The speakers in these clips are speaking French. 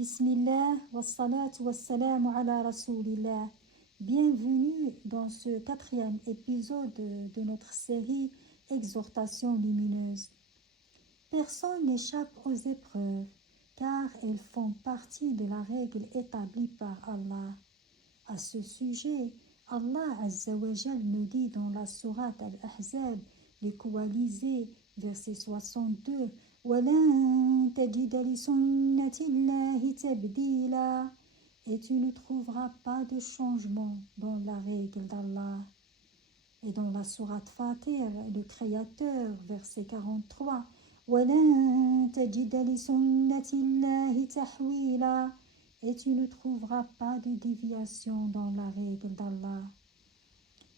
Bismillah, wassalatu wassalamu ala rasoulillah. Bienvenue dans ce 4e épisode de notre série Exhortations lumineuses. Personne n'échappe aux épreuves, car elles font partie de la règle établie par Allah. À ce sujet, Allah Azza wa Jal nous dit dans la sourate Al-Ahzab, les coalisés, verset 62, وَلَن تَجِدَ لِسُنَّةِ اللَّهِ تَبْدِيلًا. Et tu ne trouveras pas de changement dans la règle d'Allah. Et dans la sourate Fatir, le Créateur, verset 43, وَلَن تَجِدَ لِسُنَّةِ اللَّهِ تَحْوِيلًا. Et tu ne trouveras pas de déviation dans la règle d'Allah.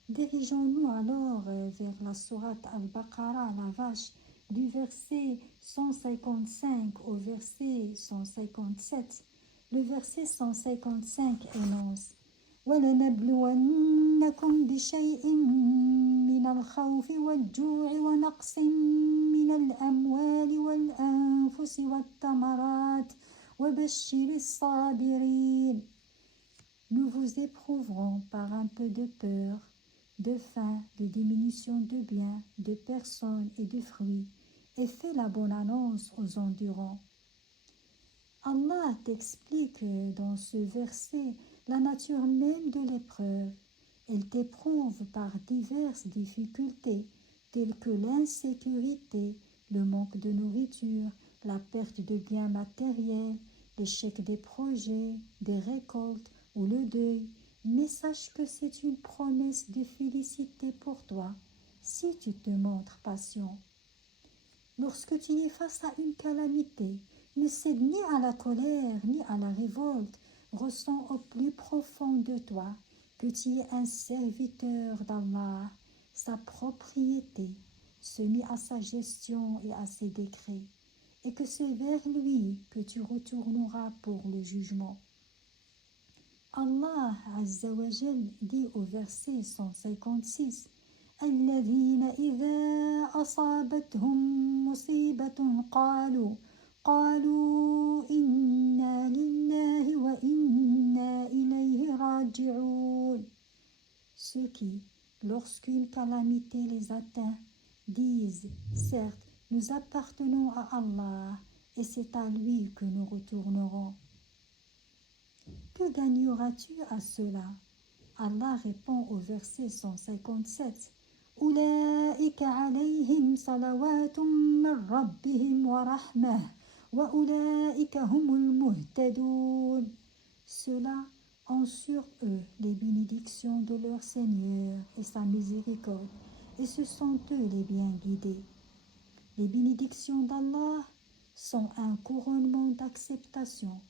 Dirigeons-nous alors vers la sourate Al-Baqarah, la vache, du verset 155 au verset 157. Le verset 155 énonce وَلَنَبْلُوَنَّكُمْ بِشَيْءٍ مِّنَ الْخَوْفِ وَالْجُوعِ وَنَقْصٍ مِّنَ الْأَمْوَالِ وَالْأَنفُسِ وَالثَّمَرَاتِ وَبَشِّرِ الصَّابِرِينَ. Nous vous éprouverons par un peu de peur, de faim, de diminution de biens, de personnes et de fruits, et fais la bonne annonce aux endurants. Allah t'explique dans ce verset la nature même de l'épreuve. Elle t'éprouve par diverses difficultés, telles que l'insécurité, le manque de nourriture, la perte de biens matériels, l'échec des projets, des récoltes ou le deuil. Mais sache que c'est une promesse de félicité pour toi, si tu te montres patient. Lorsque tu es face à une calamité, ne cède ni à la colère ni à la révolte. Ressens au plus profond de toi que tu es un serviteur d'Allah, sa propriété, soumis à sa gestion et à ses décrets, et que c'est vers lui que tu retourneras pour le jugement. Allah Azza wa Jal dit au verset 156 الذين إذا أصابتهم مصيبة قالوا إنا لله وإنا إليه راجعون. Ceux qui, lorsqu'une calamité les atteint, disent, certes, nous appartenons à Allah et c'est à lui que nous retournerons. Que gagneras-tu à cela? Allah répond au verset 157 أولئك عليهم صلوات من ربهم ورحمة وأولئك هم المهتدون. Ceux-là ont sur eux les bénédictions de leur Seigneur et sa miséricorde, et ce sont eux les bien guidés. Les bénédictions d'Allah sont un couronnement d'acceptation.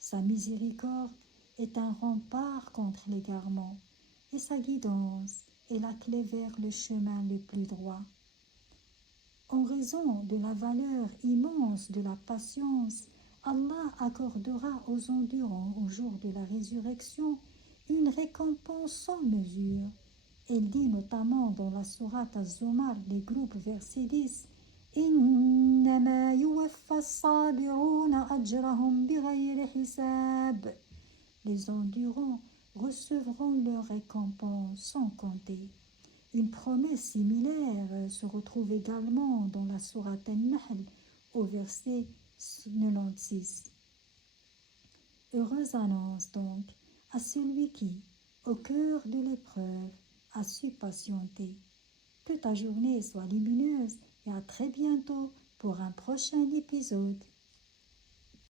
Sa miséricorde est un rempart contre l'égarement, et sa guidance est la clé vers le chemin le plus droit. En raison de la valeur immense de la patience, Allah accordera aux endurants au jour de la résurrection une récompense sans mesure. Elle dit notamment dans la sourate Az-Zumar, les groupes verset 10, إنما يوفى الصابرون أجرهم بغير حساب. Les endurants recevront leur récompense sans compter. Une promesse similaire se retrouve également dans la sourate An-Nahl au verset 96. Heureuse annonce donc à celui qui, au cœur de l'épreuve, a su patienter. Que ta journée soit lumineuse et à très bientôt pour un prochain épisode.